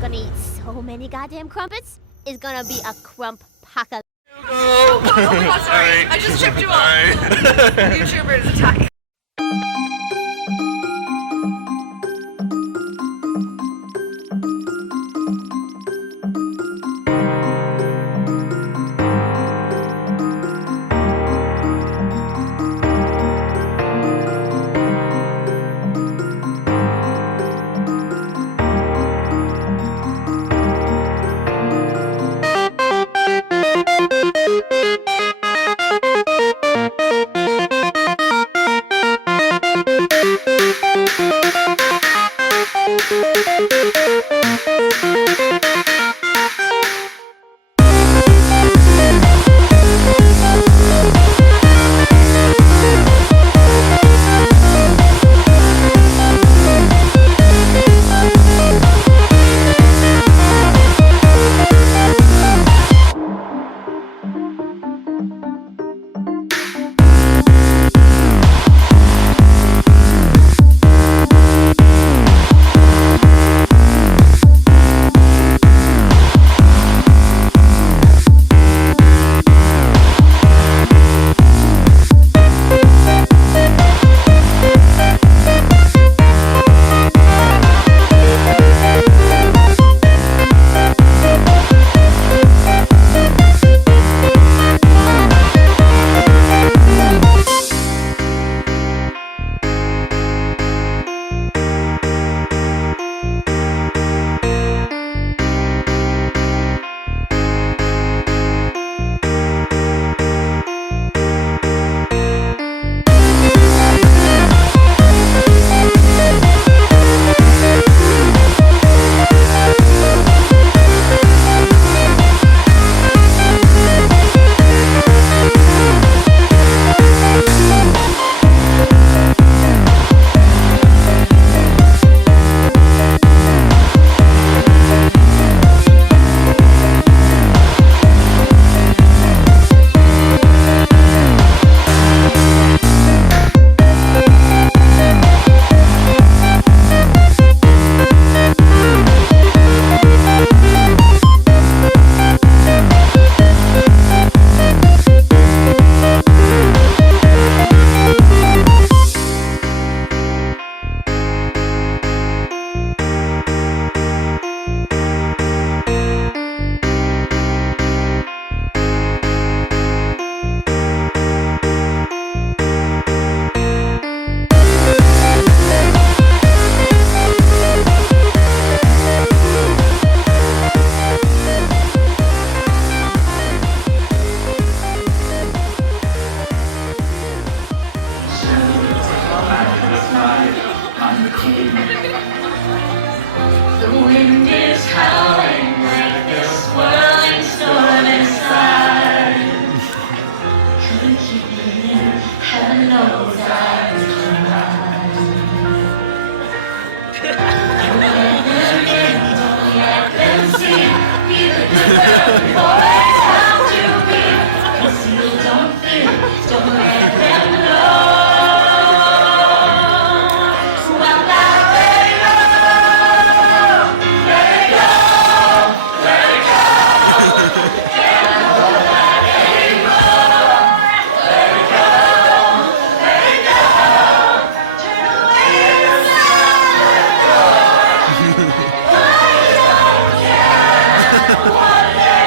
Gonna eat so many goddamn crumpets. It's gonna be a crump paka. Oh my god, sorry. I just tripped you off. YouTubers attack. The wind is howling like this swirling storm inside. Couldn't keep it in, heaven knows I was trying. Don't let them in, don't let them see. Be the good before it's time to be. Conceal, don't fear, don't let them know. One day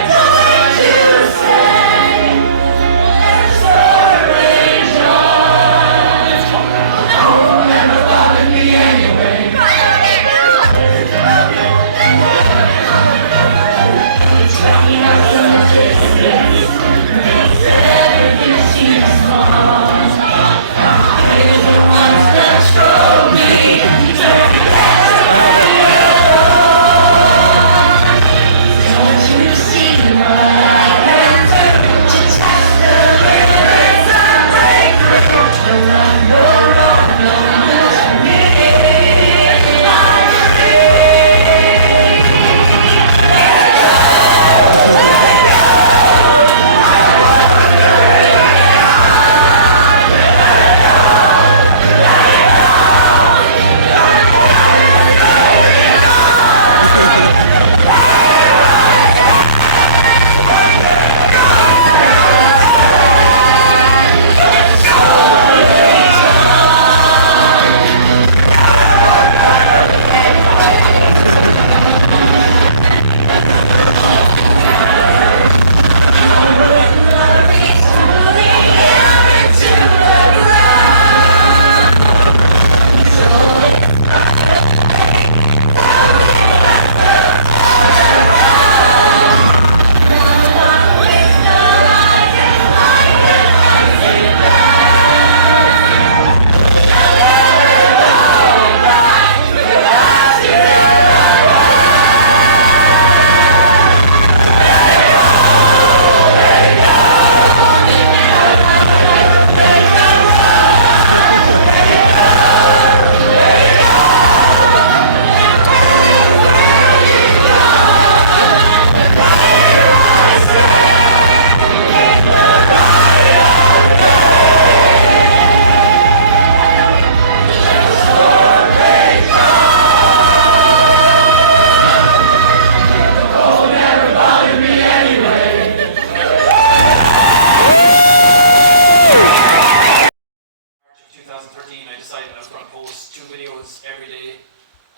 videos every day,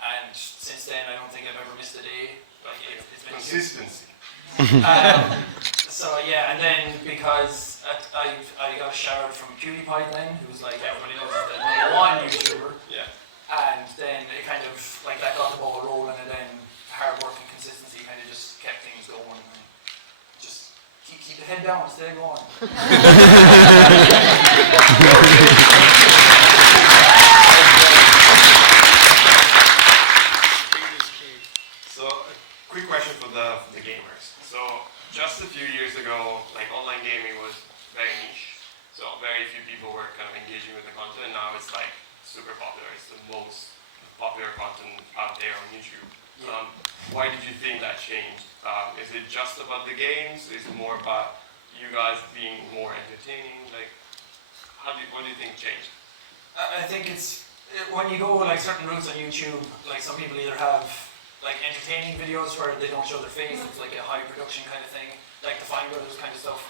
and since then I don't think I've ever missed a day. Like it's been Consistency. So yeah, and then because I got a shout out from PewDiePie then, who was like everybody knows is the #1 YouTuber. Yeah. And then it kind of like that got the ball rolling, and then hard work and consistency kind of just kept things going. And just keep the head down, stay going. So, a quick question for the gamers. So, just a few years ago, like online gaming was very niche. So, very few people were kind of engaging with the content. Now it's like super popular. It's the most popular content out there on YouTube. Why did you think that changed? Is it just about the games? Is it more about you guys being more entertaining? Like, what do you think changed? I think it's when you go like certain routes on YouTube. Like some people either have like entertaining videos where they don't show their face. It's like a high production kind of thing, like the Fine Brothers kind of stuff.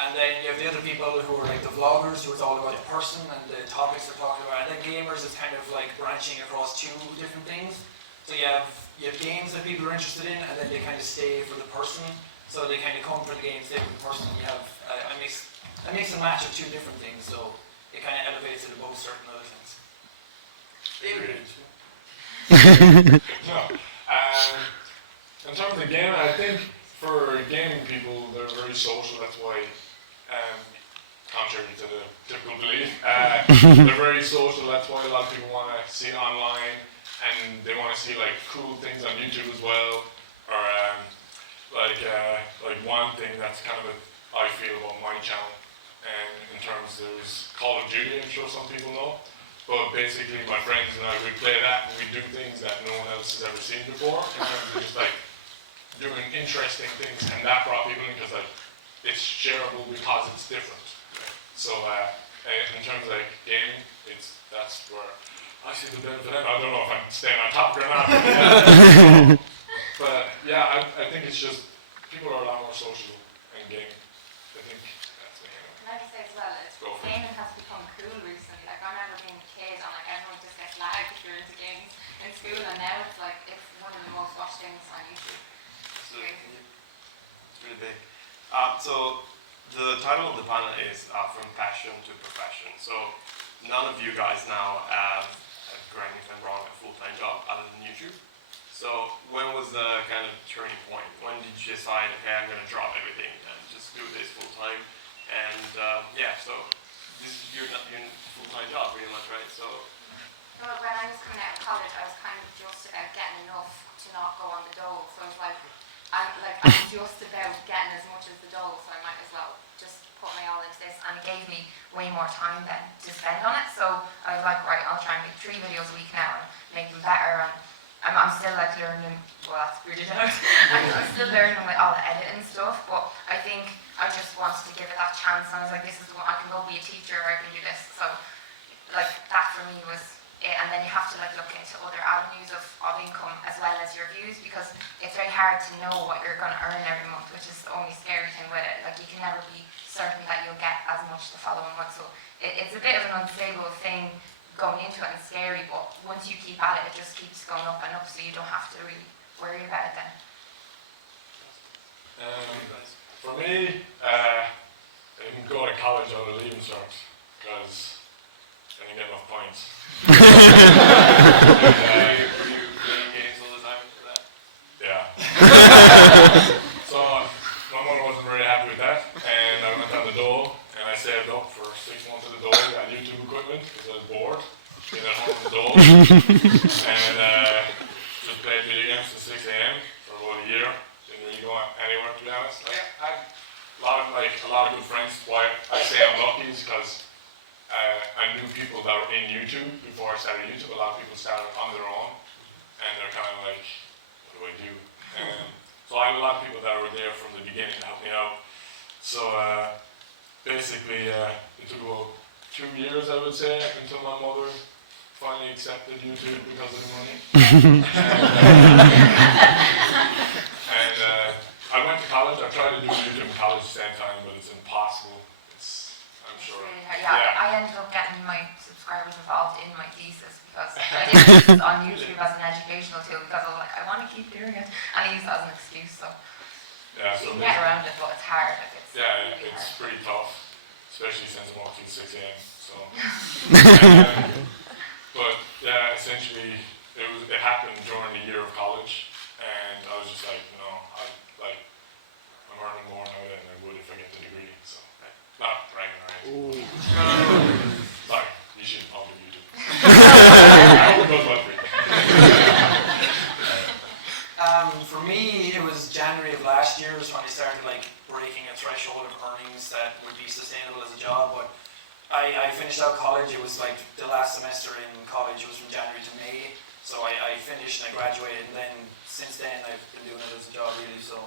And then you have the other people who are like the vloggers, who it's all about the person and the topics they're talking about. And then gamers is kind of like branching across two different things. So you have games that people are interested in, and then they kind of stay for the person. So they kind of come for the game, stay for the person. You have a mix and match of two different things. So it kind of elevates it above certain other things. No. In terms of gaming, I think for gaming people, they're very social. That's why, contrary to the typical belief, they're very social. That's why a lot of people want to see it online, and they want to see like cool things on YouTube as well. Or like one thing that's kind of I feel about my channel, and in terms there's Call of Duty. I'm sure some people know. But basically, my friends and I, we play that and we do things that no one else has ever seen before in terms of just like doing interesting things, and that brought people in because like it's shareable because it's different. So in terms of like gaming, that's where I see the benefit. I don't know if I'm staying on topic or not. But yeah, I think it's just people are a lot more social in gaming. I think that's the game. Can I just say as well, gaming has become cool recently. Like I remember being a kid and like everyone just gets lagged if you're into games in school, and now it's like it's one of the most watched things on YouTube. It's really big. So the title of the panel is From Passion to Profession. So none of you guys now have, correct me if I'm wrong, a full-time job other than YouTube. So when was the kind of turning point? When did you decide, okay, I'm going to drop everything and just do this full-time? And yeah, so this is your full-time job pretty much, right? So Well, when I was coming out of college, I was kind of just about getting enough to not go on the dole. So it's like I'm just about getting as much as the dole, so I might as well just put my all into this. And it gave me way more time then to spend on it. So I was like, right, I'll try and make 3 videos a week now and make them better. And I'm still like learning, well that's really hard. I'm still learning like all the editing stuff, but I think I just wanted to give it that chance, and I was like, this is the one, I can go be a teacher, or I can do this. So like that for me was it. And then you have to like look into other avenues of income as well as your views, because it's very hard to know what you're going to earn every month, which is the only scary thing with it. Like you can never be certain that you'll get as much the following month. So it's a bit of an unstable thing going into it and scary, but once you keep at it, it just keeps going up and up, so you don't have to really worry about it then. For me, I didn't go to college out of leaving cert because I didn't get enough points. were you playing games all the time for that? Yeah. So my mother wasn't very happy with that, and I went on the dole, and I saved up for 6 months of the dole, got YouTube equipment because I was bored, being at home on the dole, and just played video games till 6 a.m. for about a year. Didn't really go anywhere, to be honest. I had a lot of good friends. Why I say I'm lucky is because I knew people that were in YouTube before I started YouTube. A lot of people started on their own, and they're kind of like, what do I do? So I had a lot of people that were there from the beginning to help me out. So basically, it took about 2 years, I would say, until my mother finally accepted YouTube because of the money. And I went to college. I tried to do YouTube in college at the same time, but it's impossible. I'm sure. Yeah, I ended up getting my subscribers involved in my thesis because I did this on YouTube as an educational tool because I was like, I want to keep doing it, and I use it as an excuse. So Yeah, you so can get around it, but it's hard if it's yeah, really it's hard. pretty tough, especially since I'm up till 6 a.m. So, but yeah, essentially it happened during the year of college, and I was just like, I'm earning more now than I would if I get the degree. So, not bragging or anything. Sorry, you should public YouTube. I hope it goes well for you. For me, it was January of last year was when I started like breaking a threshold of earnings that would be sustainable as a job. But I finished out college. It was like the last semester in college was from January to May. So I finished and I graduated, and then since then I've been doing it as a job really. So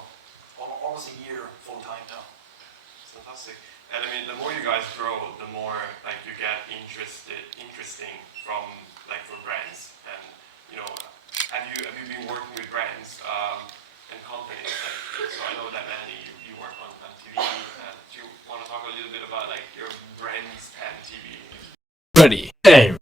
almost a year full time now. It's fantastic. And I mean, the more you guys grow, the more like you get interesting from brands. And you know, have you been working with brands and companies? Like, so I know that Manny, you work on TV. Do you want to talk a little bit about like your brands and TV? Ready, aim.